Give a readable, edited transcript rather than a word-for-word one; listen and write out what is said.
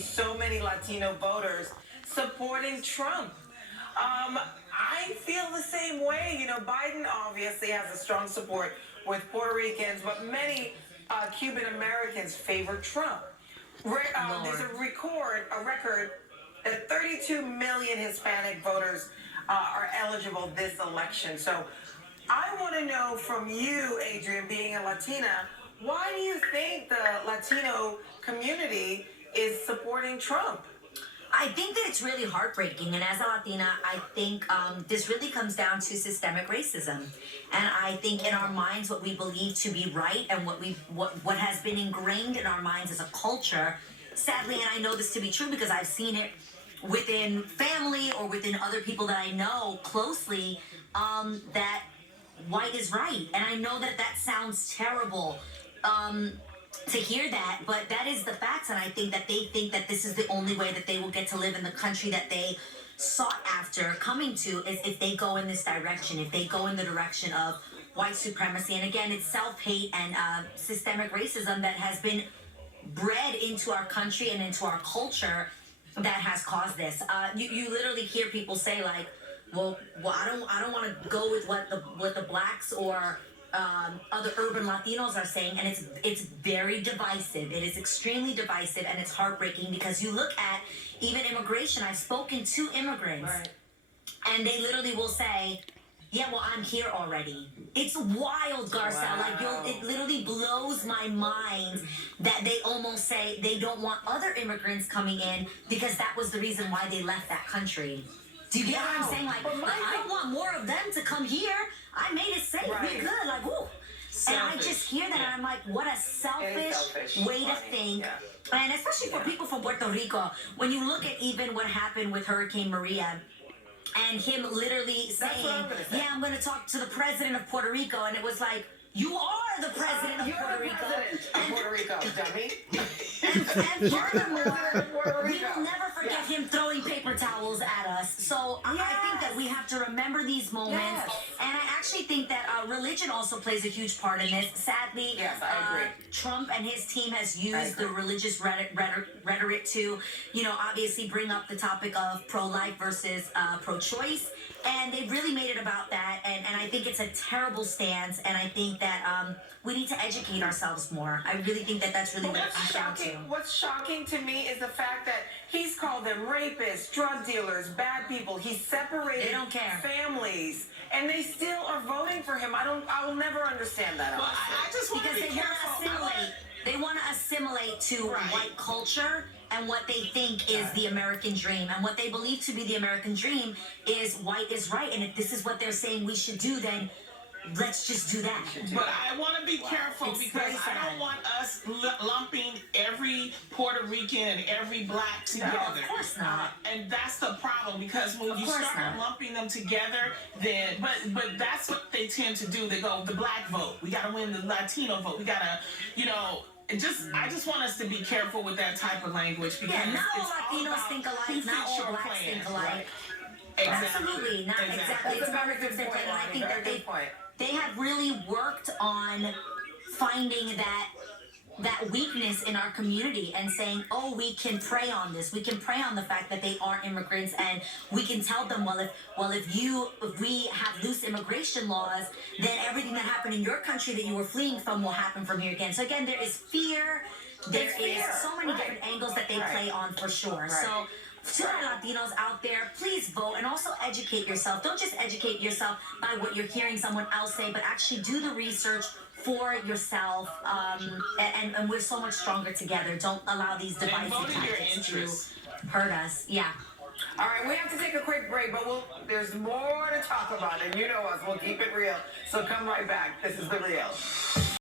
So many Latino voters supporting Trump. I feel the same way. Biden obviously has a strong support with Puerto Ricans, but many Cuban Americans favor Trump. There's a record that 32 million Hispanic voters are eligible this election. So I want to know from you, Adrian, being a Latina, why do you think the Latino community is supporting Trump? I think that it's really heartbreaking, and as a Latina, I think this really comes down to systemic racism. And I think in our minds, what we believe to be right, and what has been ingrained in our minds as a culture, sadly, and I know this to be true because I've seen it within family or within other people that I know closely, that white is right. And I know that that sounds terrible. To hear that, but that is the facts, and I think that they think that this is the only way that they will get to live in the country that they sought after coming to, is if they go in this direction, if they go in the direction of white supremacy. And again, it's self-hate and systemic racism that has been bred into our country and into our culture that has caused this. You literally hear people say like, well, I don't want to go with what the blacks or other urban Latinos are saying, and it's very divisive. It is extremely divisive, and it's heartbreaking because you look at even immigration. I've spoken to immigrants, right, and they literally will say, "Yeah, well, I'm here already." It's wild, Garcelle. Wow. It literally blows my mind that they almost say they don't want other immigrants coming in because that was the reason why they left that country. Do you get what I'm saying? Like I don't want more of them to come here. I made it safe. Right. We're good. Like, woo. And I just hear that, and I'm like, what a selfish way to think. Yeah. And especially for people from Puerto Rico, when you look at even what happened with Hurricane Maria, and him literally saying, yeah, I'm going to talk to the president of Puerto Rico, and it was like, you are the president of Puerto Rico. Puerto Rico, dummy. And furthermore, we will never forget him throwing paper towels at us. So I think that we have to remember these moments. And I actually think that religion also plays a huge part in this. Sadly, yes, I agree. Trump and his team has used the religious rhetoric to, obviously bring up the topic of pro-life versus pro-choice. And they've really made it about that. And I think it's a terrible stance. And I think that we need to educate ourselves more. I really think that that's really what it comes down to. What's shocking to me is the fact that he's called them rapists, drug dealers, bad people. He's separated families, and they still are voting for him. I will never understand that. Well, I just want to be careful. They want to assimilate to white culture and what they think is the American dream. And what they believe to be the American dream is white is right. And if this is what they're saying we should do, then let's just do that. But I want to be careful because I don't want us lumping every Puerto Rican and every black together. No, of course not. And that's the problem, because when you start lumping them together, then but that's what they tend to do. They go, the black vote, we got to win the Latino vote. We got to, I just want us to be careful with that type of language, because not all Latinos think alike, not all blacks think alike. Exactly. Absolutely, not exactly. It's about a good point, and I think that they have really worked on finding that weakness in our community and saying, oh, we can prey on this. We can prey on the fact that they are immigrants, and we can tell them, if we have loose immigration laws, then everything that happened in your country that you were fleeing from will happen from here again. So again, there is fear. There is so many different angles that they play on for sure. So to our Latinos out there, please vote, and also educate yourself. Don't just educate yourself by what you're hearing someone else say, but actually do the research for yourself. And we're so much stronger together. Don't allow these divisive tactics to hurt us. Yeah. All right, we have to take a quick break, but there's more to talk about, and you know us. We'll keep it real. So come right back. This is The Real.